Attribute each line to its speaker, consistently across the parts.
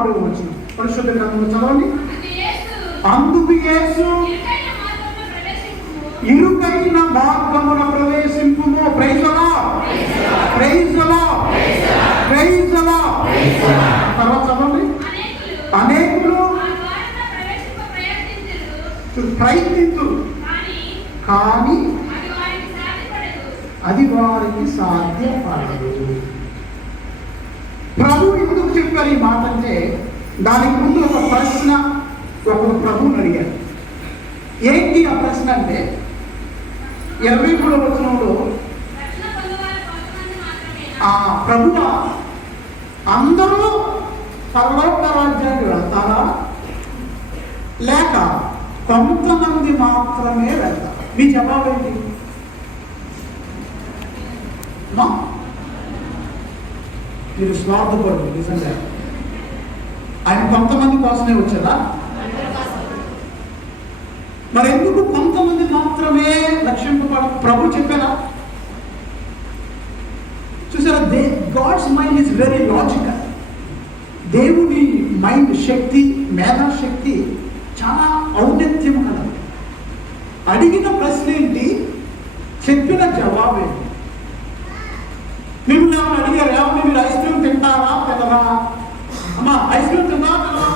Speaker 1: ఆరు వచ్చిన పరిశుద్ధ గ్రంథంలో చదవండి.
Speaker 2: అందుకు యేసు ఇరుకైన మార్గమున ప్రవేశింపుము.
Speaker 1: ప్రైజలా ప్రైజలా ప్రైజలా తర్వాత చదవండి.
Speaker 2: అనేకులు ప్రవేశింప.
Speaker 1: ప్రయత్నించు.
Speaker 2: కానీ. అది వారికి సాధ్యపడదు.
Speaker 1: ప్రభు ఎందుకు చెప్పారు మాట అంటే దానికి ముందు ఒక ప్రశ్న ఒక ప్రభువుని అడిగారు. ఏంటి ఆ ప్రశ్న అంటే ఇరవై మూడవ వచనంలో ఆ ప్రభువ అందరూ పరలోక రాజ్యానికి వెళ్తారా? లేక కొంతమంది మాత్రమే వెళ్తారు? మీ జవాబు ఏంటి మా? మీరు స్వార్థపరుడు నిజంగా. ఆయన కొంతమంది కోసమే వచ్చారా? మరి ఎందుకు కొంతమంది మాత్రమే రక్షింపబడ ప్రభు చెప్పారా? చూసారా the God's mind is very logical. దేవుని మైండ్ శక్తి మేధాశక్తి చాలా ఔన్నత్యం కలదు. అడిగిన ప్రశ్న ఏంటి? చెప్పిన జవాబు ఏంటి? మిమ్మల్ని ఏమైనా అడిగారు? ఏమన్నా మీరు ఐస్ క్రీమ్ తింటారా? పిల్లరా అమ్మా ఐస్ క్రీమ్ తింటారా పిల్లరా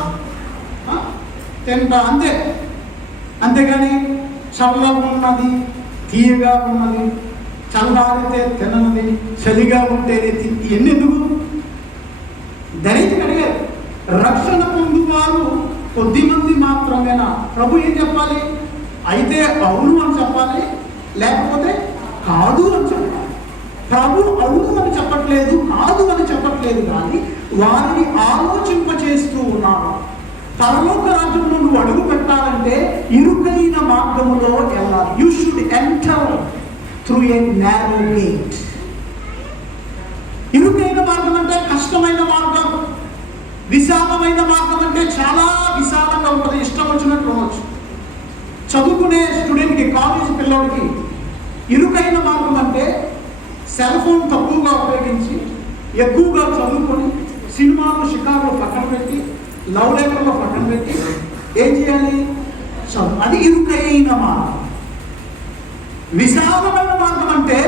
Speaker 1: తింటా అంతే. అంతేగాని చల్లగా ఉన్నది తీయగా ఉన్నది చల్లారితే తిననది చలిగా ఉంటేనే తి- ఎన్నెందుకు ఎందుకు అడిగారు రక్షణ పొందువారు కొద్దిమంది మాత్రమేనా? ప్రభు ఏం చెప్పాలి? అయితే అవును అని చెప్పాలి లేకపోతే కాదు అని చెప్పాలి. ప్రభు అవును అని చెప్పట్లేదు కాదు అని చెప్పట్లేదు కానీ వారిని ఆలోచింపచేస్తూ ఉన్నారు పరలోక రాజ్యంలో నువ్వు అడుగు పెట్టాలంటే ఇరుకైన మార్గములో వెళ్ళాలి. You should enter through a narrow gate ఇరుకైన మార్గం అంటే కష్టమైన మార్గం విశాలమైన మార్గం అంటే చాలా విశాలంగా ఉంటుంది ఇష్టం వచ్చినట్టు ఉండొచ్చు. చదువుకునే స్టూడెంట్కి కాలేజ్ పిల్లోడికి ఇరుకైన మార్గం అంటే సెల్ ఫోన్ తక్కువగా ఉపయోగించి ఎక్కువగా చదువుకొని సినిమాలు షికారులు పక్కన పెట్టి లవ్ లెటర్లు పక్కన పెట్టి ఏం చేయాలి? చదువు అది ఇరుకైన మార్గం. విశాలమైన మార్గం అంటే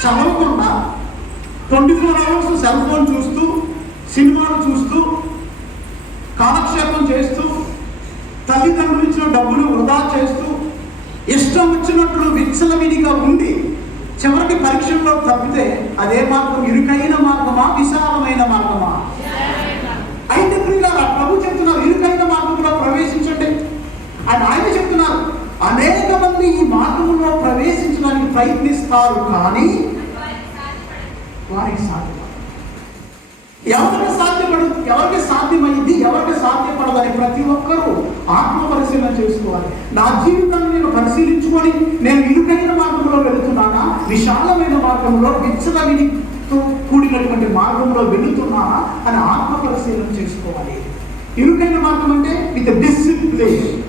Speaker 1: చదవకుండా twenty four hours cell phone చూస్తూ సినిమాలు చూస్తూ కాలక్షేపం చేస్తూ తల్లిదండ్రులు ఇచ్చిన డబ్బులు వృధా చేస్తూ ఇష్టం వచ్చినట్లు విచ్చలవిడిగా ఉండి చివరికి పరీక్షల్లో తప్పితే అదే మార్గం ఇరుకైన మార్గమా విశాలమైన మార్గమా? అయితే ప్రియులారా ప్రభు చెప్తున్నారు ఇరుకైన మార్గంలో ప్రవేశించండి. అని ఆయన చెప్తున్నారు అనేక మంది ఈ మార్గంలో ప్రవేశించడానికి ప్రయత్నిస్తారు కానీ
Speaker 2: వారికి
Speaker 1: సాధ్యం ఎవరికి సాధ్యపడదు ఎవరికి సాధ్యమైంది? ఎవరికి సాధ్యపడదు అని ప్రతి ఒక్కరూ ఆత్మ పరిశీలన చేసుకోవాలి. నా జీవితాన్ని నేను పరిశీలించుకొని నేను ఇరుకైన మార్గంలో వెళుతున్నానా? విశాలమైన మార్గంలో విచ్చలవిడితో కూడినటువంటి మార్గంలో వెళుతున్నానా? అని ఆత్మ పరిశీలన చేసుకోవాలి. ఇరుకైన మార్గం అంటే విత్ డిసిప్లిన్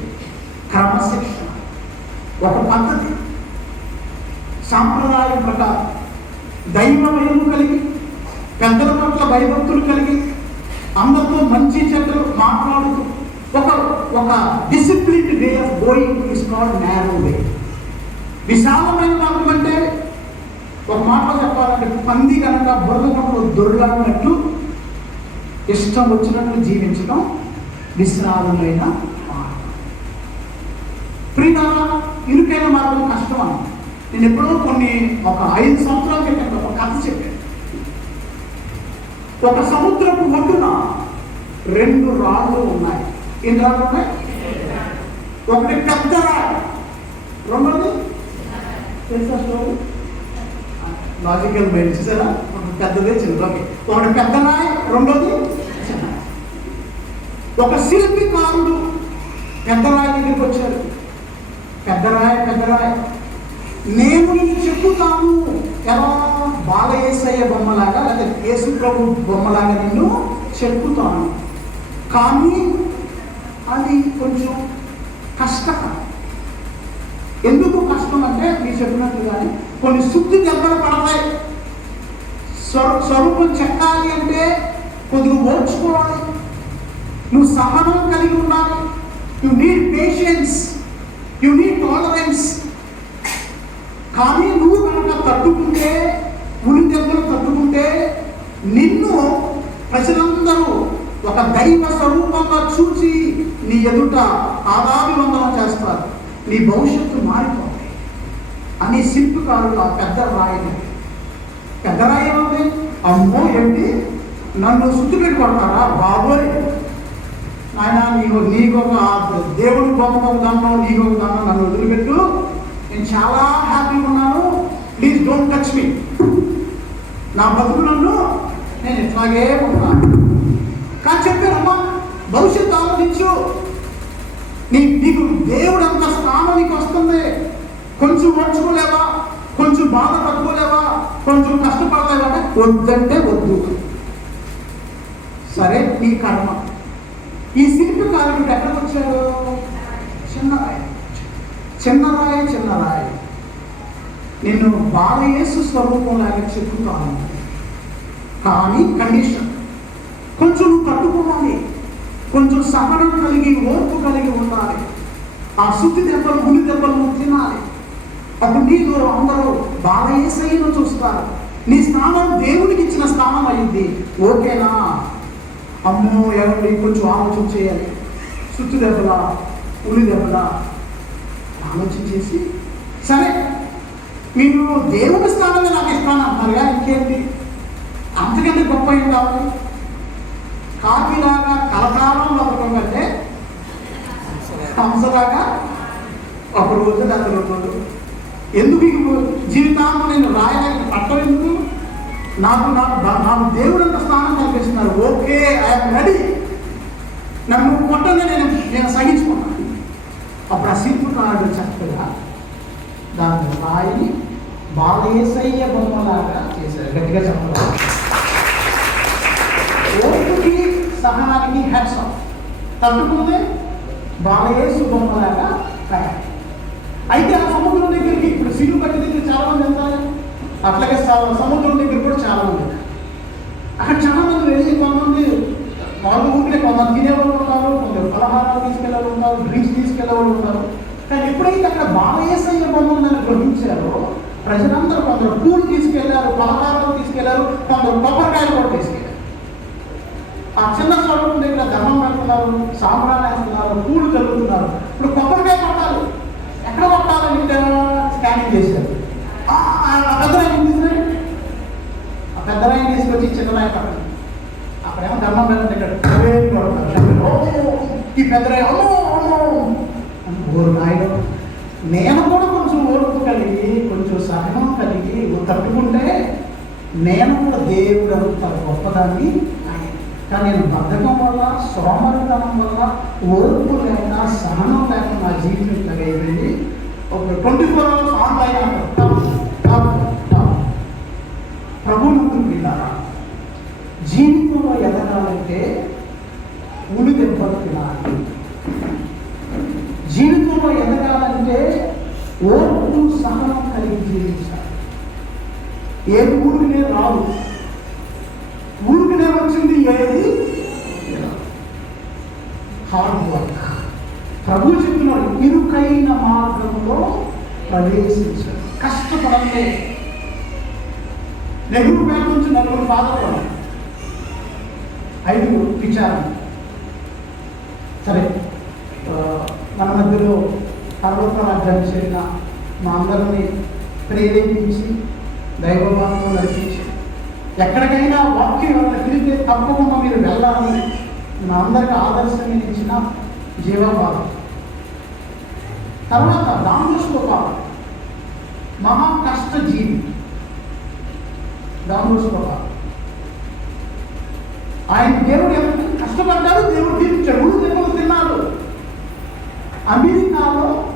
Speaker 1: క్రమశిక్షణ. ఒక పద్ధతి. సాంప్రదాయం ప్రకారం దైవ భయము కలిగి పెద్దల పట్ల భయభక్తులు కలిగి అందరితో మంచి చెడ్డలు మాట్లాడుతూ ఒక ఒక discipline way of going is not narrow way విశాలమైన మార్గం అంటే ఒక మాటలో చెప్పాలంటే పంది కనుక బురద కొండలో దొర్లాడినట్టు ఇష్టం వచ్చినట్లు జీవించడం విశ్రాలమైన మార్గం ప్రియ ఇరుకైన మార్గం కష్టం అని నేను ఎప్పుడో కొన్ని ఒక ఐదు సంవత్సరాల క్రితం ఒక కథ చెప్పాను. ఒక సముద్రపు ఒడ్డున రెండు రాళ్ళు ఉన్నాయి. ఎన్ని రాళ్ళు ఉన్నాయి? ఒకటి పెద్ద రాయి. రెండోది? తెలుసా స్టోరీ? లాజికల్ మైండ్ చూసారా? ఒకటి పెద్దదే చిన్న ఓకే. ఒకటి పెద్ద రాయి రెండోది చిన్న ఒక శిల్పికారుడు పెద్ద రాయి దగ్గరికి వచ్చారు పెద్ద రాయి పెద్ద రాయి. నేను చెప్పుతాను ఎలా బాలయేసయ్య బొమ్మలాగా లేదా యేసు ప్రభు బొమ్మలాగా నిన్ను చెప్పుతాను. కానీ అది కొంచెం కష్టకరం. ఎందుకు కష్టం అంటే మీరు చెప్పినట్లుగానే కొన్ని శుద్ధి దెబ్బలు పడతాయి. స్వరూపం చెక్కాలి అంటే కొద్దిగా ఓర్చుకోవాలి. నువ్వు సహనం కలిగి ఉండాలి. You need patience you need tolerance కానీ నువ్వు కనుక తట్టుకుంటే అంటే నిన్ను ప్రజలందరూ ఒక దైవ స్వరూపంగా చూసి నీ ఎదుట ఆదాభివందనం చేస్తారు. నీ భవిష్యత్తు మారిపోతుంది. అని శిల్పకారుడు ఆ పెద్ద రాయిని. పెద్ద రాయి ఏముంది? అమ్మో ఏంటి? నన్ను శుద్ధి పెట్టుకుంటారా బాబోయ్! ఆయన నీకు నీకు ఒక దేవుడు గొప్ప ఒక దండం నీకు ఒక దండం నన్ను వదిలిపెట్టు. నేను చాలా హ్యాపీగా ఉన్నాను. ప్లీజ్ డోంట్ టచ్ మీ నా బతుకు నన్ను నేను ఇట్లాగే ఉంటాను. కానీ చెప్పారమ్మా భవిష్యత్తు ఆలోచించు. నీ నీకు దేవుడు అంత స్థానం నీకు వస్తుంది? కొంచెం ఓడ్చుకోలేవా కొంచెం బాధ పట్టుకోలేవా కొంచెం కష్టపడలేవా? అంటే వద్దంటే వద్దు. సరే నీ కర్మ. ఈ శిల్పకారుడు ఎక్కడికి వచ్చాడు? చిన్నరాయి చిన్నరాయి చిన్నరాయి నిన్ను బాలయేసు స్వరూపంలాగా చెప్పుతాను. కానీ కండిషన్. కొంచెం నువ్వు తట్టుకోవాలి. కొంచెం సహనం కలిగి ఓర్పు కలిగి ఉండాలి. ఆ శుద్ధి దెబ్బలు గులి దెబ్బలు నువ్వు తినాలి. అప్పుడు నీలో అందరూ బాలయేసయ్యను చూస్తారు. నీ స్థానం దేవునికి ఇచ్చిన స్థానం అయింది. ఓకేనా? అమ్మో ఎవరి కొంచెం ఆలోచన చేయాలి. శుద్ధి దెబ్బలా ఉలి దెబ్బలా ఆలోచన చేసి సరే మీరు దేవుని స్థానంలో నాకు ఇస్తాను అంటున్నారుగా ఇంకేంటి? అంతకంటే గొప్ప ఏం కావాలి? కాకిలాగా కలకాలం బతకం కంటే హంసలాగా ఒక రోజు అతను రోజు ఎందుకు ఈ జీవితాంతం నేను రాయడానికి పట్టం ఎందుకు? నాకు నాకు నాకు దేవుడు అంత స్థానం కల్పిస్తున్నారు. Okay I'm ready. నన్ను కొట్టంగా నేను నేను సహించుకున్నాను అప్పుడు ఆ శిల్పకారుడు చక్కగా దాన్ని రాయి బాలేసయ్య బొమ్మలాగా చేశారు. గట్టిగా చెప్పాలి ఓటుకి సహనానికి హ్యాట్స్ ఆఫ్ తట్టుకుంటే బాలేసు బొమ్మలాగా తయారు. అయితే ఆ సముద్రం దగ్గరికి ఇప్పుడు సిరు పట్టి దగ్గర చాలా మంది వెళ్తారు. అట్లాగే స- సముద్రం దగ్గర కూడా చాలా మంది అక్కడ చాలా మంది వెళ్ళి కొంతమంది వాళ్ళు ఊరికే కొంతమంది తినేవాళ్ళు ఉంటారు కొందరు పలహారాలు తీసుకెళ్ళేవాళ్ళు ఉంటారు డ్రింక్స్ తీసుకెళ్ళేవాళ్ళు ఉంటారు. కానీ ఎప్పుడైతే అక్కడ బాలయేసయ్య బొమ్మను నన్ను గ్రహించారో ప్రజలందరూ కొందరు పూలు తీసుకెళ్ళారు పలహారాలు తీసుకెళ్ళారు కొందరు కొబ్బరికాయలు కూడా తీసుకెళ్ళారు. ఆ చిన్న స్వరూపం దగ్గర దండం పెడుతున్నారు సాంబ్రాన్ని వేస్తున్నారు పూలు చల్లుతున్నారు ఇప్పుడు కొబ్బరికాయ కొట్టాలి. ఎక్కడ కొట్టాలని స్కానింగ్ చేశారు. ఆ, పెద్ద ఆ తీసుకొచ్చి చిన్న రాయి పక్కన అక్కడేమో ధర్మం పెట్టండి ఇక్కడ ఈ పెద్దరాయి అమ్మో అమ్మో ఓరు నాయుడు నేను కూడా తట్టుకుంటే నేను కూడా దేవుడు అంత గొప్పదాన్ని ఆయన. కానీ నేను బద్ధకం వల్ల సోమరితనం వల్ల ఓర్పు లేక సహనం లేక నా జీవితం ఇట్లాగైపోయింది. ఒక ట్వంటీ ఫోర్ అవర్స్ ఆన్లైన్ అంటారు ప్రభు ముందు పిల్లారా జీవితంలో ఎదగాలంటే ఉలి దెబ్బలు తినాలి జీవితంలో ఎదగాలంటే ఓర్పు సహనం కలిగి జీవించాలి ఏ ఊరికినే రాదు ఊరికినే వచ్చింది ఏది హార్డ్ వర్క్ ప్రభు చెప్తున్నారు ఇరుకైన మార్గంలో ప్రవేశించారు కష్టపడంటే నెహ్రూ బ్యాంక్ నుంచి నలుగురు ఫాదర్ ఐదు ఐదుగురు విచారణ సరే మన మధ్యలో పర్వతం అర్థం చేసిన మా అందరిని ప్రేరేపించి దైవభావంలో నడిపించి ఎక్కడికైనా వాక్యం ఎవరైనా తిరిగితే తప్పకుండా మీరు వెళ్ళాలని మా అందరికి ఆదర్శంగా ఇచ్చిన జీవభావం. తర్వాత రామకృష్ణ మహా కష్ట జీవి రామకృష్ణ ఆయన దేవుడు ఎంత కష్టపడ్డాడు? దేవుడు తీర్చాడు ఊరు దెబ్బలు తిన్నాడు. అమెరికాలో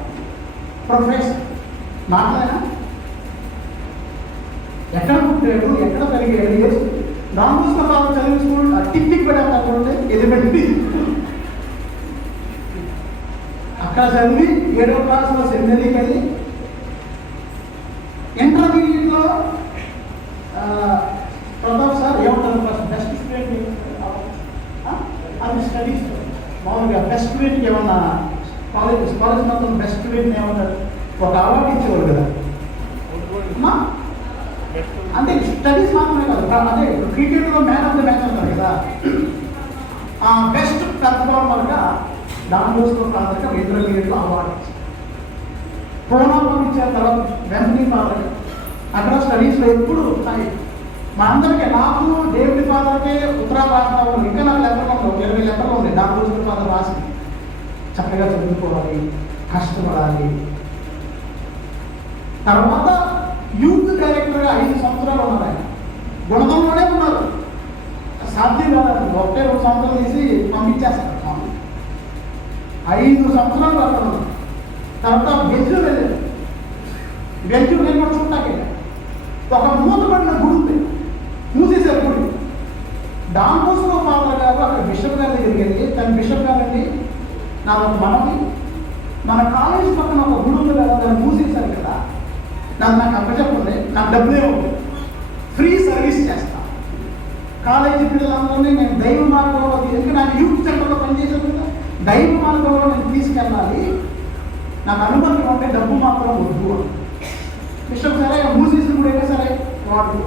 Speaker 1: ప్రొఫెసర్ మాట్లాడినా? ఎక్కడ పుట్టాడు? ఎక్కడ పెరిగాడు? ఏ- రామకృష్ణ బాబు చదివిన స్కూల్ ఆ టిక్ టిక్ ఎలిమెంటరీ అక్కడ చదివి ఏడో క్లాస్లో సెమినరీకి వెళ్ళి ఇంటర్మీడియట్లో ఆ, ప్రతాప్ సార్ ఏమంటారు బెస్ట్ స్టూడెంట్ అది స్టడీస్ మామూలుగా బెస్ట్ వీట్కి ఏమన్నా కాలేజ్ కాలేజ్ మొత్తం బెస్ట్ స్టూడెంట్ ఏమంటారు? ఒక అవార్డు ఇచ్చేవారు కదా. అంటే స్టడీస్ మాత్రమే కాదు అదే క్రికెట్లో మ్యాన్ ఆఫ్ ద మ్యాచ్ అంటారు కదా. ఆ బెస్ట్ పెర్ఫార్మర్గా దాని కోసం ప్రాంతంగా ఇంటర్మీడియట్లో అవార్డు ఇచ్చారు. పూనా పంపించిన తర్వాత వెంటనే ఫాదర్ అక్కడ స్టడీస్లో ఎప్పుడు స్థాయి మా అందరికి నాకు దేవుడి ఫాదర్కే ఉత్తరాలు ఇంకా నాకు లెటర్లో ఉంది ఇరవై లెటర్లు ఉంది నాకు రోజుల ఫాదర్ రాసి చక్కగా చదువుకోవాలి కష్టపడాలి. తర్వాత యూత్ డైరెక్టర్గా ఐదు సంవత్సరాలు ఉన్నారు ఆయన. గుణదంలోనే ఉన్నారు. సాధ్యం కాదు ఒకటే రెండు సంవత్సరాలు తీసి పంపించేస్తారు ఐదు సంవత్సరాలు అక్కడ ఉన్నారు తర్వాత బెంజు వెళ్ళారు బెంజు నేను కూడా చూడటానికి వెళ్ళాను. ఒక మూతపడిన గుడి ఉంది మూసేశారు గుడి దానికోసం ఫాదర్ గారు అక్కడ బిషప్ గారి దగ్గరికి వెళ్ళి తన బిషప్ గారండి నా ఒక మనకి మన కాలేజ్ పక్కన ఒక గుడి ఉంది కదా దాన్ని మూసేశారు కదా నన్ను నాకు అప్పచెప్పండి నాకు డబ్బులే ఉంది ఫ్రీ సర్వీస్ చేస్తా కాలేజీ పిల్లలందరినీ నేను దైవ మార్గంలో ఎందుకంటే నాకు యూత్ సెంటర్లో పనిచేసాను కదా దైవ మార్గంలో నేను తీసుకెళ్ళాలి నాకు అనుమతి ఉంటే డబ్బు మాత్రం వద్దు అని. ఇష్టం సరే మూసేసిన కూడా అయినా సరే వాడు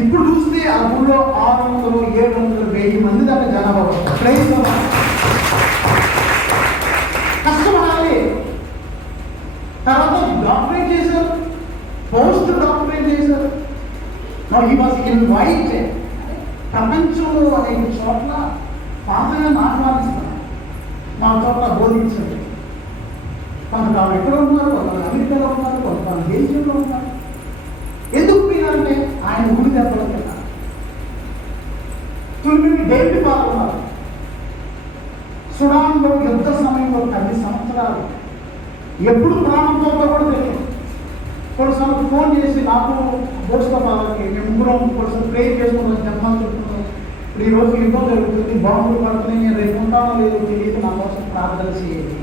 Speaker 1: ఇప్పుడు చూస్తే ఆ ఊళ్ళో ఆరు వందలు ఏడు వందలు వెయ్యి మంది దాకా జనాభా వస్తారు ప్రైజ్ కష్టపడాలి. తర్వాత డాక్టరేట్ చేశారు. పోస్ట్ డాక్టరేట్ చేశారు. ఈ వాజ్ ఇన్వైట్ ప్రపంచంలో అనేక చోట్ల పాతగా ఆహ్వానిస్తారు మా చోట్ల బోధించండి. కొంతకాలం ఎక్కడ ఉన్నారు? కొంతమంది అమెరికాలో ఉన్నారు కొంతమంది దేశంలో ఉన్నారు. ఎందుకు పోయినారంటే ఆయన గుడి దెబ్బలు తిన్నారు తుమ్మిడి డేవిడ్ పాల్గొన్నారు సుడాన్లో యుద్ధ సమయంలో పది సంవత్సరాలు. ఎప్పుడు ప్రాణం ప్రాణంతో కూడా తెలియదు. కొన్నిసార్లు ఫోన్ చేసి నాకు దోస్త వాళ్ళకి మేము ముగ్గురం కొన్నిసార్లు ప్రేర్ చేసుకుంటాం జపాన్ చెప్తున్నాం ఇప్పుడు ఈరోజు రోజు యుద్ధం జరుగుతుంది బాంబులు పడుతున్నాయి రేపు ఉంటామో లేదో తెలియదు నా కోసం ప్రార్థన చేయండి.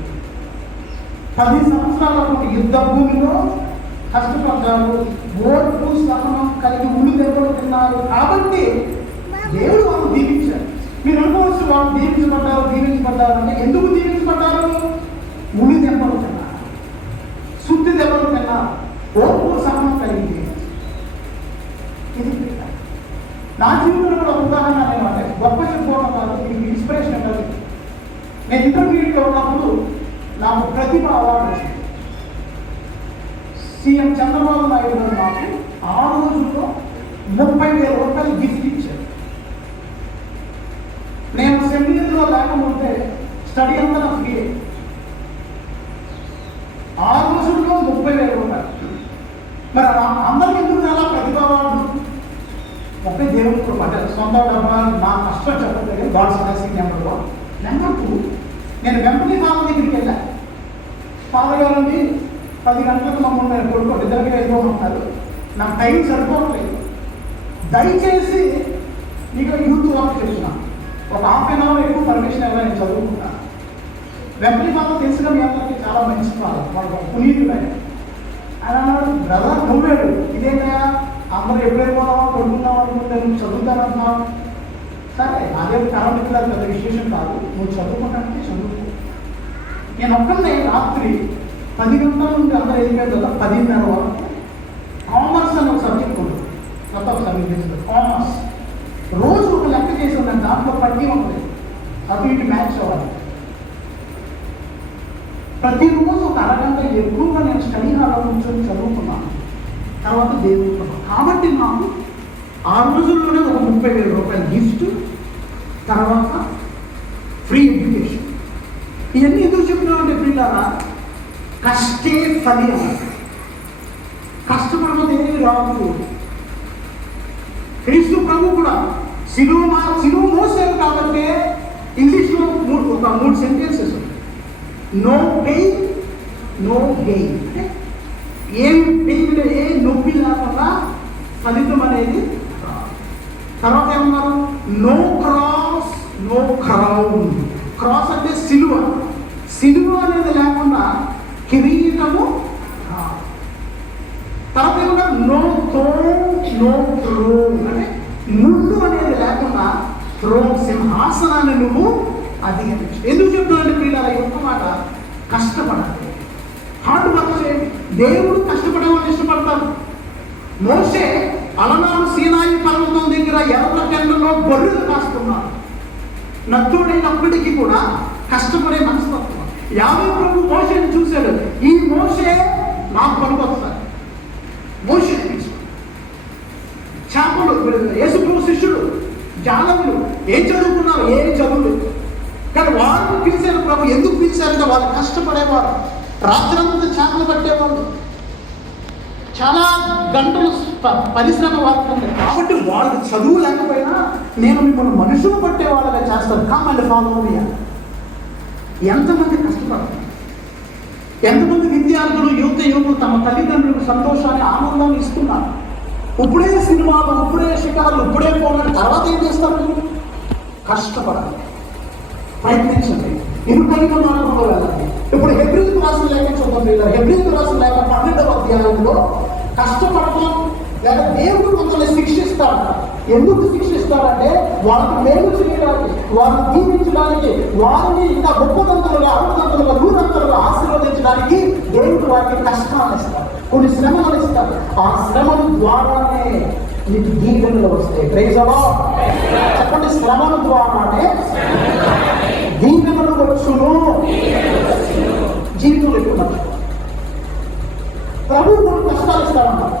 Speaker 1: పది సంవత్సరాల యుద్ధ భూమిలో కష్టపడ్డారు. ఓర్పు సహనం కలిగి ఉల్లి దెబ్బలు తిన్నారు. కాబట్టి దేవుడు వాళ్ళు దీవించారు. మీరు అనుకోవచ్చు వాళ్ళు దీవించబడ్డారు దీవించబడ్డారు అంటే ఎందుకు దీవించబడ్డారు? ఉల్లి దెబ్బలు తిన్నారు. శుద్ధి దెబ్బలు తిన్నారు. ఓర్పు సహనం కలిగి ఇది నా జీవితంలో కూడా ఉదాహరణ అనేమాట గొప్ప చెప్పుకోవడం కాదు మీకు ఇన్స్పిరేషన్ కాదు నేను ఇంటర్మీడియట్లో ఉన్నప్పుడు నాకు ప్రతిభ అవార్డు వచ్చింది. సీఎం చంద్రబాబు నాయుడు గారు నాకు ఆ రోజుల్లో ముప్పై వేల రూపాయలు గిఫ్ట్ ఇచ్చారు. నేను సెమినరీలో లేకపోతే స్టడీ అంతా నాకు ఫ్రీ ఆ రోజుల్లో ముప్పై వేల రూపాయలు. మరి అందరికీ ఎందుకు అలా ప్రతిభ అవార్డు? ముప్పై దేవుడు అంటే సొంత డబ్బా నా కష్టం చెప్పలేదు God's blessing number one number two నేను వెంటనే పాప దగ్గరికి వెళ్ళాను ఫాదర్ గారు ఉంది పది గంటలకు మమ్మల్ని నేను కొడుకో ఇద్దరికి వెళ్ళిపోమంటారు నాకు టైం సరిపోవట్లేదు. దయచేసి నీకు యూత్ వర్క్ చేస్తున్నాను ఒక హాఫ్ అన్ అవర్ ఎక్కువ పర్మిషన్ ఇవ్వాలి నేను చదువుకుంటాను వెంటనే పాప తెలిసిన మీ అందరికీ చాలా మంచి వాళ్ళు వాళ్ళు పునీతుడు ఆయన అన్నాడు బ్రదర్ నువ్వేడు ఇదేంటయా అందరూ ఎప్పుడైపోదామో కొడుకున్నావు అనుకుంటే నువ్వు చదువుతానంటున్నావు. సరే అదే కరెంట్ పిల్లలు పెద్ద విశేషం కాదు. నువ్వు చదువుకోవడానికి చదువుకో. నేను ఒక్కనే రాత్రి పది గంటల నుండి అందరూ వెళ్ళిపోయిన తర్వాత పదిన్నర వరకు. కామర్స్ అని ఒక సబ్జెక్ట్ ఉంది. కొత్త సబ్జెక్ట్ కామర్స్ రోజు ఒక లెక్క చేసి ఉన్నాను దాంట్లో పట్టి ఉంటుంది. అటు ఇటు మ్యాచ్ అవ్వాలి. ప్రతిరోజు ఒక అరగంట ఎక్కువగా నేను స్టడీ హాల్లో కూర్చొని చదువుకున్నాను. తర్వాత దేవుడు కాబట్టి నాకు ఆ రోజుల్లోనే ఒక ముప్పై వేల రూపాయలు గిఫ్ట్ తర్వాత ఫ్రీ ఎడ్యుకేషన్ ఇవన్నీ ఎందుకు చెప్తున్నామంటే పిల్లరా కష్టే అన్నారు కష్టపడకపోతే ఏమీ రాదు. క్రీస్తు ప్రభు కూడా సిలువ మా సిలువ మోసారు కాబట్టి ఇంగ్లీష్లో మూడు ఒక మూడు sentences no pain no gain అంటే ఏం పెయిన్ ఏ నొప్పి లేకుండా ఫలితం అనేది తర్వాత ఏమన్నారు? No cross no crown cross అంటే సిలువ. సిలువ అనేది లేకుండా కిరీటము తర్వాత ఏమన్నా నో థ్రోన్ నో థ్రోన్ అంటే ముళ్ళు అనేది లేకుండా థ్రోన్ సింహాసనాన్ని నువ్వు అది ఎందుకు చెప్తున్నాను ప్రియుల ఈ ఒక్క మాట కష్టపడాలి. హార్డ్ వర్క్ చేయండి. దేవుడు కష్టపడే వాళ్ళు ఇష్టపడతారు. మోసే అలనాడు సీనాయి పర్వతం దగ్గర ఎర్ర టెండలో గొర్రెలు కాస్తున్నారు. నత్తుడైనప్పటికీ కూడా కష్టపడే మనస్తత్వం యాభై ప్రభు మోసేని చూశాడు. ఈ మోసే నాకు పనికొస్తాడు మోసే చేపలు యేసుప్రభు శిష్యుడు జాలములు ఏం చదువుకున్నారు ఏ చదువులు. కానీ వాళ్ళు పిలిచారు ప్రభు. ఎందుకు పిలిచారంటే వాళ్ళు కష్టపడేవారు. రాత్రంతా చేపలు పట్టేవాళ్ళు. చాలా గంటలు ప- పరిశ్రమ వాడుతుంది కాబట్టి వాళ్ళు చదువు లేకపోయినా నేను మిమ్మల్ని మనుషులు పట్టే వాళ్ళగా చేస్తాను కామండి ఫాలో ఎంతమంది కష్టపడతారు? ఎంతమంది విద్యార్థులు యువత యువకులు తమ తల్లిదండ్రులకు సంతోషాన్ని ఆనందాన్ని ఇస్తున్నారు? ఇప్పుడే సినిమాలు ఇప్పుడే శిఖరాలు ఇప్పుడే పోవడం తర్వాత ఏం చేస్తారు కష్టపడాలి. ప్రయత్నించండి. ఇరుకైన మార్గంలో వెళ్ళండి ఇప్పుడు హెబ్రిల్ రాసిన లేక చూద్దాం హెబ్రిల్ హెబ్రిల్కి లేక పన్నెండవ అధ్యాయంలో కష్టపడతాం లేదా దేవుడు కొంతమంది శిక్షిస్తాడు. ఎందుకు శిక్షిస్తాడంటే వాళ్ళకి మేలు చేయడానికి వారిని దీవించడానికి వారిని ఇంకా గొప్పదంతలుగా అరుదంతలుగా నూరంతలుగా ఆశీర్వదించడానికి దేవుడు వారికి కష్టాలు ఇస్తాడు కొన్ని శ్రమలు ఇస్తాడు. ఆ శ్రమల ద్వారానే నీకు దీవెనలు వస్తాయి. ప్రైజవా చెప్పండి శ్రమల ద్వారానే దీవెనలు వచ్చును. జీవితంలో ఎక్కువ మర్చిపో ప్రభు మనకు కష్టాలు ఇస్తామన్నారు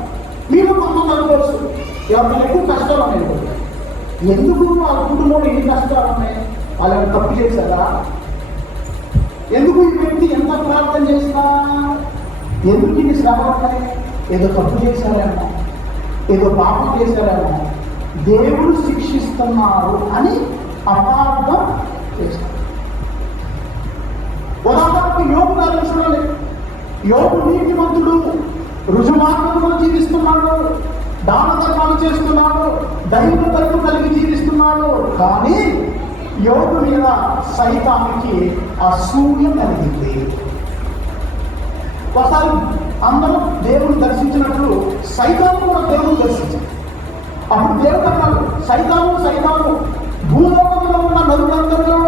Speaker 1: మీరు కొంతమంది అనుకోవచ్చు ఎవరికైనా ఎక్కువ కష్టాలు ఉన్నాయి ఎందుకు వాళ్ళ కుటుంబంలో ఎన్ని కష్టాలు ఉన్నాయి? వాళ్ళు తప్పు చేశారా? ఎందుకు ఈ వ్యక్తి ఎంత ప్రార్థన చేసినా? ఎందుకు ఇన్ని శ్రమలు ఉన్నాయి? ఏదో తప్పు చేశారేమో. ఏదో పాపం చేశారేమో. దేవుడు శిక్షిస్తున్నారు అని అపార్థం చేస్తారు ఉదాహరణకు యోగు గారిని చూడండి. యోగు నీతిమంతుడు రుజుమార్గంలో జీవిస్తున్నాడు దాన ధర్మాలు చేస్తున్నాడు దైవ తరపు కలిగి జీవిస్తున్నాడు. కానీ యోగు మీద సైతానికి అసూయ కలిగింది. ఒకసారి అందరూ దేవుని దర్శించినట్లు సైతాను కూడా దేవుని దర్శించారు అప్పుడు దేవుడు అన్నాడు సైతాను సైతాను భూలోకంలో ఉన్న నరులందరిలో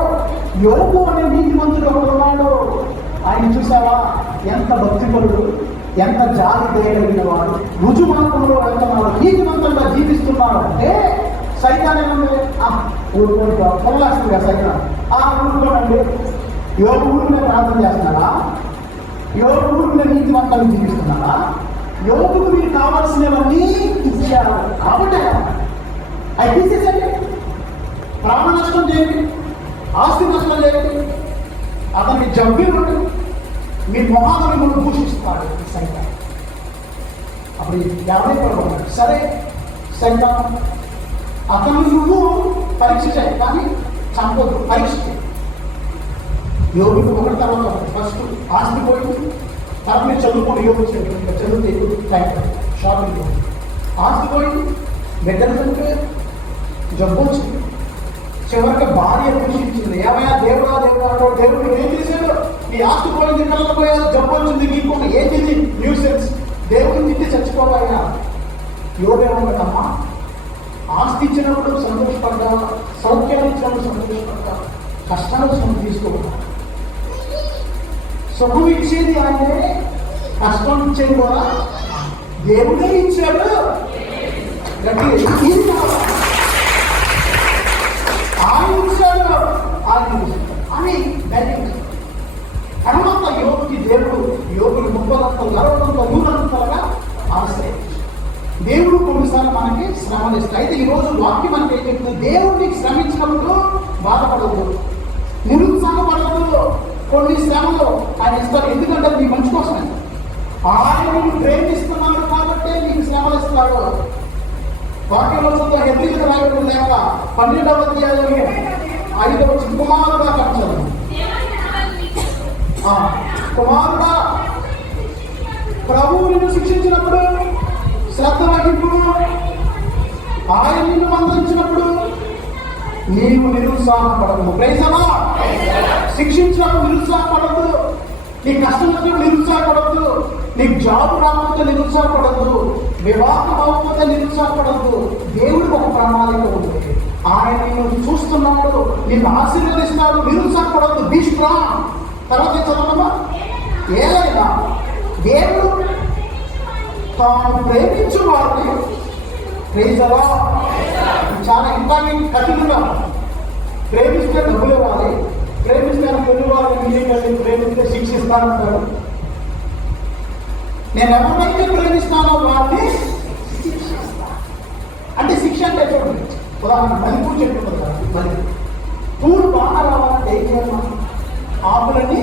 Speaker 1: యోగు అనే నీతి మంత్రుడు ఒకడు ఉన్నాడు ఆయన చూసావా ఎంత భక్తిపరుడు ఎంత జాలి దయగలిగిన వాడు. రుజుమార్గంలో వెళ్తున్నాడు నీతివంతంగా జీవిస్తున్నాడు అంటే సైతాన్ని ఏమంటే ఊరుకోండి పొరలాస్తుంది కదా ఆ ఊరుకోనండి యోగ ఊరిని మీద ప్రార్థన చేస్తున్నారా? యోగ మీద నీతివంతాలు జీవిస్తున్నారా? యోగుకు మీరు కావాల్సినవన్నీ ఇచ్చారు. కాబట్టి అవి తీసేసండి ప్రాణ నష్టం చేయండి ఆస్తి నష్టం చేయండి అతన్ని జబ్బు ఇవ్వండి మీ మొహాన్ని మిమ్మల్ని భూషిస్తాడు ఈ సైతం. అప్పుడు యాభై పడబడ్డాడు సరే సైతం. అతను నువ్వు పరీక్ష చేయి కానీ చంపొద్దు పరీక్ష చేయి. యోగుడు ఒకటి తర్వాత ఫస్ట్ ఆస్తి పోయింది. తర్వాత మీరు చదువుకోండి యోగు చదువు ఇంకా చదివితే టైం షాపింగ్ పోయింది. ఆస్తి పోయింది. మెడ్డలు చనిపోయారు జబ్బు వచ్చింది. చివరికి భార్య దూషించింది ఏమయ్యా దేవుడా దేవుడా అంటే దేవుడు ఏం చేశాడు? నీ ఆస్తి పోయింది కళ్ళ పోయారు జబ్బు వచ్చింది నీకు. ఏం చేసి? న్యూస్ దేవుడిని తిట్టి చచ్చిపోవాలయ్యా యోగేమన్నదమ్మా ఆస్తి ఇచ్చినప్పుడు సంతోషపడ్డా సౌఖ్యాలు ఇచ్చినప్పుడు సంతోషపడ్డా కష్టాలు సొమ్ము తీసుకోవద్దా సుఖం ఇచ్చేది ఆయనే. కష్టం ఇచ్చేది కూడా దేవుడే ఇచ్చాడు. గట్టిగా ఇది కావాలి. ఆయన ఇచ్చాడు ఆయన అని ధైర్యం. ఇచ్చాడు. తర్వాత యోగుకి దేవుడు యోగులు ముప్పదంతలు అరవదంతలు నూరంతలుగా ఆశ్రయించారు. దేవుడు కొన్నిసార్లు మనకి శ్రమలు ఇస్తాయి అయితే ఈరోజు వాక్యం మనకి ఏం చెప్తుంది? దేవుడిని శ్రమించినప్పుడు బాధపడదు నిరుత్సాహపడదు కొన్ని శ్రమలు ఆయన ఇస్తారు. ఎందుకంటే మీ నీ మంచి కోసమే. ఆయన నిన్ను ప్రేమిస్తున్నాడు కాబట్టి నీకు శ్రమలు ఇస్తాడు. వాక్యం వచ్చిందో ఎదురు రాయడం పన్నెండవ అధ్యాయంలో ఐదవ కుమారుగా కట్టారు ఆ, కుమారుడా ప్రభువు నిన్ను శిక్షించినప్పుడు శ్రద్ధ వహింపు ఆయన నిన్ను మందలించినప్పుడు నీవు నిరుత్సాహపడదు ప్రైజమా శిక్షించినప్పుడు నిరుత్సాహపడద్దు నీ కష్టం వచ్చినప్పుడు నిరుత్సాహపడద్దు నీకు జాబ్ రాకపోతే నిరుత్సాహపడద్దు వివాహం అవ్వకపోతే నిరుత్సాహపడద్దు దేవుడికి ఒక ప్రణాళిక ఉంది. ఆయన నేను చూస్తున్నప్పుడు నిన్ను ఆశీర్వదిస్తాడు నిరుత్సాహపడద్దు బీ స్ట్రాంగ్ తర్వాత చదవమ్మా ఏదైనా. దేవుడు తాను ప్రేమించు వారిని ప్రేజలా చాలా ఇంకా కఠినంగా ప్రేమిస్తే డబ్బులు ఇవ్వాలి ప్రేమిస్తే కొన్ని వారిని ఇంటికి ప్రేమిస్తే శిక్షిస్తానంటారు. నేను ఎవరినైతే ప్రేమిస్తానో వారిని శిక్షిస్తా. అంటే శిక్ష అంటే చూడండి. ఉదాహరణ మలిపూర్ చెట్టు ఉంది కదా మలి పూలు బాగా రావాలంటే ఏం చేయాలి మనం? ఆకులని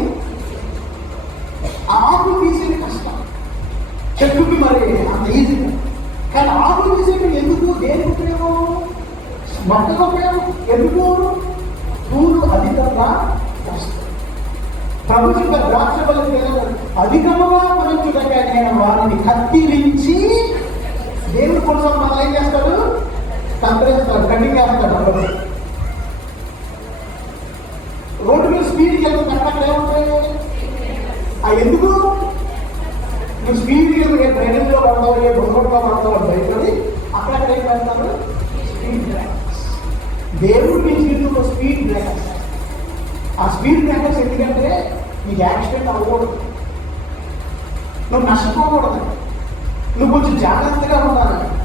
Speaker 1: ఆ ఆకులు తీసేది కష్టం. చెట్టుకి మరి అంత ఈజీ కానీ ఆకులు తీసేది ఎందుకు? దేనికి ఉపయోగం? మొక్కకు ఉపయోగం? ఎందుకు? పూలు అధికంగా వస్తాయి ప్రభు యొక్క ద్రాక్ష బలం అధికముగా ఫలించుటగా నేను వారిని కత్తిరించి దేవుడు కోసం మనం ఏం చేస్తాడు? తంత్రేస్తాడు కటింగ్ చేస్తాడు రోడ్డు మీద స్పీడ్కి వెళ్తే అక్కడ ఏముంటాయి? ఆ ఎందుకు? నువ్వు స్పీడ్కి వెళ్తే ట్రైనింగ్లో పడతావు ఏ బొమ్మలో పడతావు అని భయపడి అక్కడక్కడ ఏం పెడతారు స్పీడ్ బ్రేకర్స్ దేవుడు మీ ఒక స్పీడ్ బ్రేకర్స్ ఆ స్పీడ్ బ్రేకర్స్ ఎందుకంటే నీకు యాక్సిడెంట్ అవ్వకూడదు. నువ్వు నష్టపోకూడదు. నువ్వు కొంచెం జాగ్రత్తగా ఉండాలి.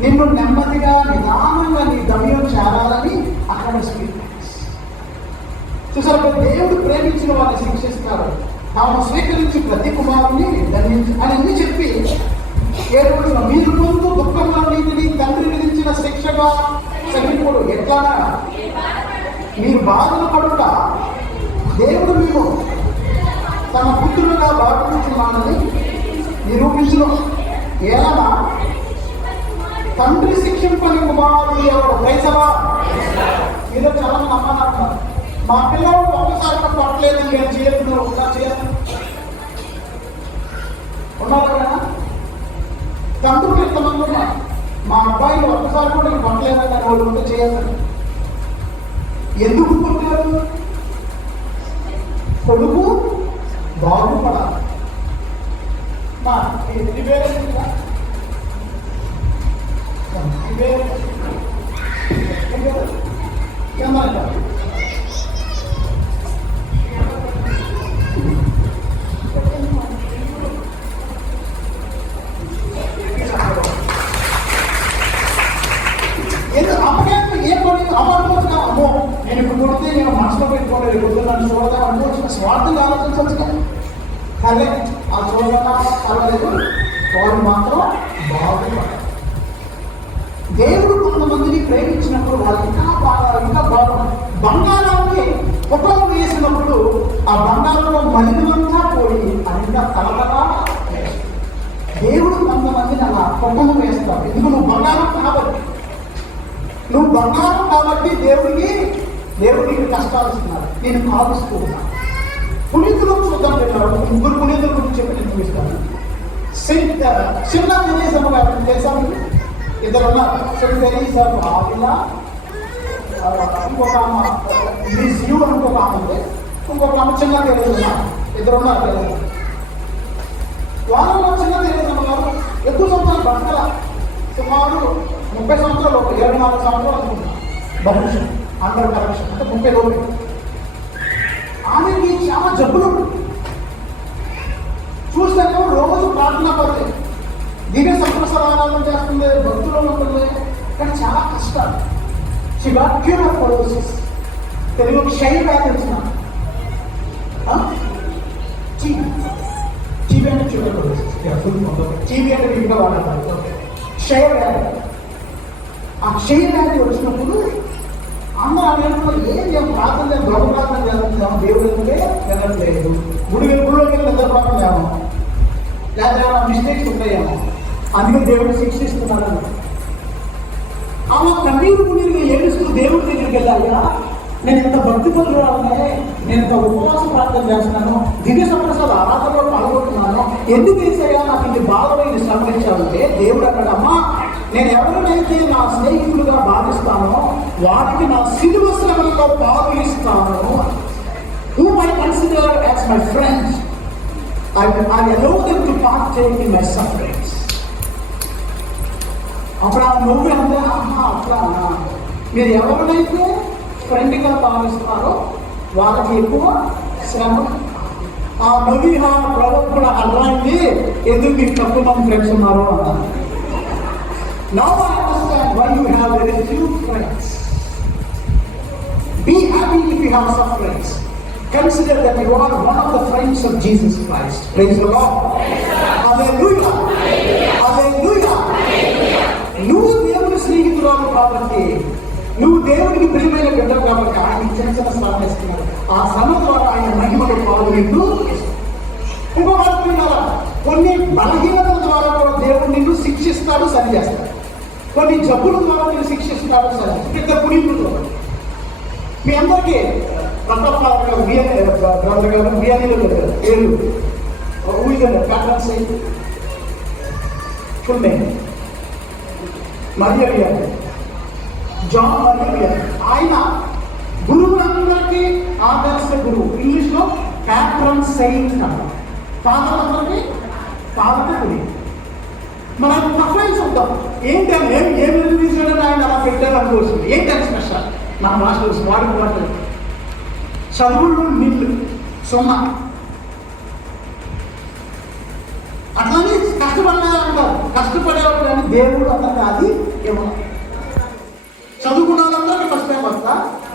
Speaker 1: నిన్ను నెమ్మదిగా నిదానంగా నీ గమ్యం చేరాలని అక్కడ స్పీడ్ చూసారు దేవుడు ప్రేమించిన వారిని శిక్షిస్తారు తాము స్వీకరించి ప్రతి కుమారుని దండించు అని అన్ని చెప్పి ఏ రోజున మీరు ముందు దుఃఖంలో నీటిని తండ్రి విధించిన శిక్షగా సరిపోడు ఎట్లా మీరు బాధలు పడుట. దేవుడు మీరు తన పుత్రులుగా భావించున్నానని నిరూపించడం ఏలనా తండ్రి శిక్షింపని కుమారుడు ఎవరు? పైసవా ఏదో చాలా మంది అమ్మాయి మా పిల్లలు ఒక్కసారి కూడా పట్టలేదు నేను చేయను ఒకసారి చేయాలి ఉన్నారు కదా తండ్రులు ఎంతమంది ఉన్నారు? మా అబ్బాయిలు ఒక్కసారి కూడా నేను పట్టలేదని వాళ్ళు ఉంటే చేయాలి. ఎందుకు కొట్టారు కొడుకు బాగుపడాలి. మా ఎన్ని వేరే ఉందా? ఆలోచించవచ్చు కదా. సరే ఆ చూడకుండా పర్వాలేదు మాత్రం బాగుపడాలి దేవుడు కొంతమందిని ప్రేమించినప్పుడు వాళ్ళు ఇంకా బాగా ఇంకా బాగా బంగారాన్ని ఫోటో వేసినప్పుడు ఆ బంగారంలో మలినమంతా పోయి అది ఇంకా తలగలా దేవుడు కొంతమందిని అలా ఫోటో వేస్తాడు. ఎందుకు? నువ్వు బంగారం కాబట్టి. నువ్వు బంగారం కాబట్టి దేవుడికి దేవుడికి కష్టాలు ఇస్తున్నాడు నేను కాలుస్తూ ఉన్నాను పునీతులు చూద్దాం పెట్టాడు ముగ్గురు పునీతుల గురించి చెప్పి నేను చూపిస్తాను. చిన్న తెలీసమ్మ గారు తెలుసా ఇద్దరు ఉన్నారు సెయింట్ తెలీసా ఆవిల ఇంకొక ఆమె మిస్ యూ అని ఇంకొక అమ్మ ఉంది. ఇంకొక ఆమె చిన్న తెలీసు ఇద్దరు ఉన్నారు తెలీసు చిన్న తెలీసమ్మ ఎక్కువ సంవత్సరాలు బతకల. సుమారు ముప్పై సంవత్సరాలు ఒక ఇరవై నాలుగు సంవత్సరాలు అనుకుంటున్నాను భవిష్యత్ అండర్ కరెక్షన్ అంటే ముప్పై రోజులు. ఆమెకి చాలా జబ్బులు ఉన్నాయి. చూస్తేనేమో రోజు ప్రార్థన పడితే దివ్య సంప్రసారాలను చేస్తుంది భక్తులు ఉంటుంది కానీ చాలా కష్టాలు. శివాక్యూరోసిస్ తెలుగు క్షయ వ్యాధి వచ్చిన టీవీ అంటే ట్యూబర్కులోసిస్ టీవీ అంటే ఇంకా వాడతారు క్షయ వ్యాధి. ఆ క్షయ వ్యాధి వచ్చినప్పుడు అందరూ అనేటువంటి ఏం మేము ప్రార్థన చేస్తాం గొడవ ప్రార్థన దేవుడు అంటే వినట్లేదు గుడి గుడిలోకి వెళ్ళి నిద్ర ప్రార్థన లేదా మిస్టేక్స్ ఉంటాయేమో. అందుకే దేవుడు శిక్షిస్తున్నాడు ఆమె కన్నీరు మునీరుగా ఏడుస్తూ దేవుడి దగ్గరికి వెళ్ళాయా నేను ఇంత భక్తి పరురాలనే నేను ఇంత ఉపవాస ప్రార్థన చేస్తున్నాను దివ్య సంప్రసాద ఆరాధనలో పాల్గొంటున్నాను ఎందుకు వేసాయా నాకు ఇంటి బాధలో ఇది సంభవించాలంటే దేవుడు అన్నాడు అమ్మా నేను ఎవరినైతే నా స్నేహితులుగా భావిస్తానో వారికి నా సిలువ శ్రమంలో పాలు ఇస్తాను who my consider as my friends I I allow them to partake in my sufferance అప్పుడు ఆ నువ్వు అంటే అమ్మా అట్లా మీరు ఎవరినైతే ఫ్రెండ్గా భావిస్తున్నారో వాళ్ళకి ఎక్కువ శ్రమ ఆ నవీహ ప్రభు కూడా అర్థమైంది ఎందుకు మీకు తక్కువ మంది ఫ్రెండ్స్ ఉన్నారు అన్నారు Now I understand why you have very few friends. Be happy if you have some friends. Consider that you are one of the friends of Jesus Christ. Praise the Lord. Hallelujah. Hallelujah. నువ్వు స్నేహితురాలు కాబట్టి నువ్వు దేవునికి ప్రియమైన బిడ్డలు కాబట్టి ఆయన చిన్న చిన్న శ్రమ ఇస్తున్నాడు ఆ శ్రమ ద్వారా ఆయన మహిమలో పాల్గొంటూ ఇంకో మాట కొన్ని బలహీనతల ద్వారా కూడా దేవుడు నిన్ను శిక్షిస్తాడు సరి చేస్తాడు. కొన్ని జబ్బుల ద్వారా నిన్ను శిక్షిస్తాడు సరి పెద్ద కుడింపులు మీ అందరికీ ప్రతాప్ రావు గారు బియ్యాని గారు బియ్యానీలో పేరు ఊహించండి patterns full name Mariya John Mariya ఆయన గురువులందరికీ ఆదర్శ గురువు. ఇంగ్లీష్లో ప్యాట్రన్ సెయింట్ అంటారు ఫాదర్లందరికీ ఫాదర్ గురి. మన ప్రొఫైల్స్ ఉంటాం ఏంటి అని ఏం ఏం నిర్మించాడని ఆయన అలా పెట్టారు అనుకోవచ్చు. ఏంటి అని స్పెషల్ మన మాస్టర్స్ వాడి మాటలు చదువులు నిల్లు సొమ్మ. అట్లానే కష్టపడలేదు అంటారు కష్టపడేవాడు కానీ దేవుడు అతనికి అది ఏమో चुनाव फस्ट